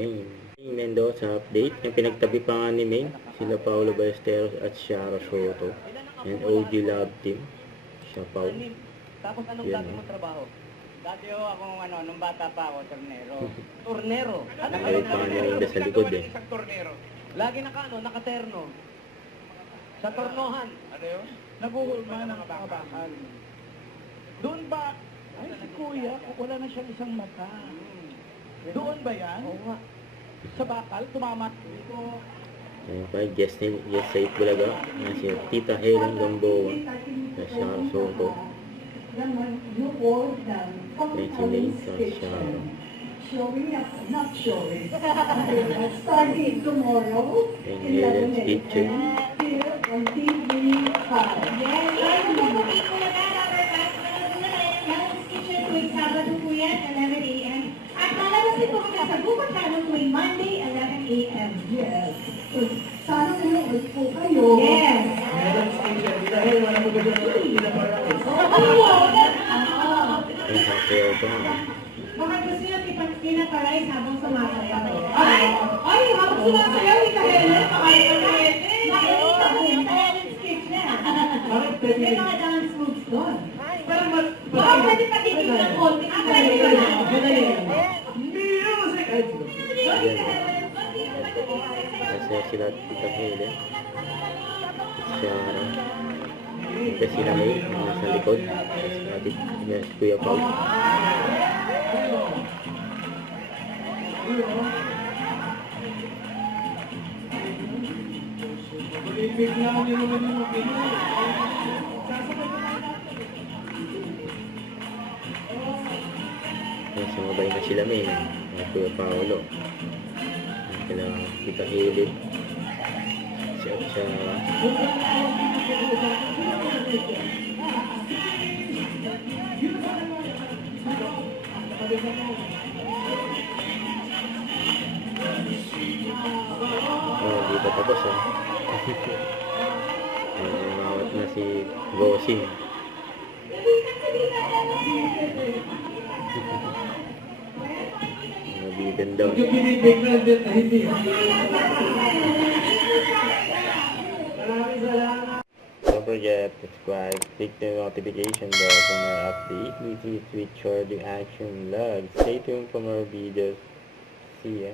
Maine. Mendoza update. Yung pinagtabi pa nga ni Maine, sila Paolo Ballesteros at Shara Soto. And OG Love Team. Siya pa. Tapos anong dati mong trabaho? Dati akong nung bata pa ako, tornero. Tornero? Ano Kahit pa nga nila sa likod eh. Isang tornero. Lagi nakaterno. Sa tornohan. Ano yun? Naguhulma ng mga bakal. Doon ba, ay si Kuya, wala na siyang isang mata. Doon ba yan? Oo nga. Sa bakal, tumama. Dito. Ayun pa, yes sa Itbulaga. Yan si Tita Helen Gamboa. Sa Shara Soto. Yan si Maine sa Shara. Showing up, not showing. Starting tomorrow. And Helen's Kitchen. Here on TV5. Yes, ay, bumabalik po na Robert Bass. Manood na tayo ng Helen's Kitchen tuwing Sabado po yan, 11 a.m. At lalabas din po kami sa Google Channel tuwing Monday, 11 a.m. Yes. So, sana manood po kayo. Yes. Dahil wala mo ba dyan, hindi na parang Ayun sa Kaya pa. Baka gusto nyo pinaparize habang sumasayaw. Ay, habang sumasayaw, ika Helen, pakain ka Helen. Nakikita ko yung Helen's Kitchen. May mga dance moves doon. Baka pwede patitigil ng konti. Pwede ka na. music! Kasi sila Tita Helen. Shara. Kasi sila May, nasa likod. Tapos si Kuya Pao. Ibig na nyo naman yung Pinoy. Ayan, sumabay na sila May. Kuya Paolo. Sila Tita Helen. Si Shara. Oh, di pa tapos ah. Umawat na si Bossing. Nabigan daw. Yung binibig na din na hindi. Maraming salamat. Don't forget to subscribe, click the notification bell for more updates. This is Switch Short Action Vlog. Stay tuned for more videos. See ya.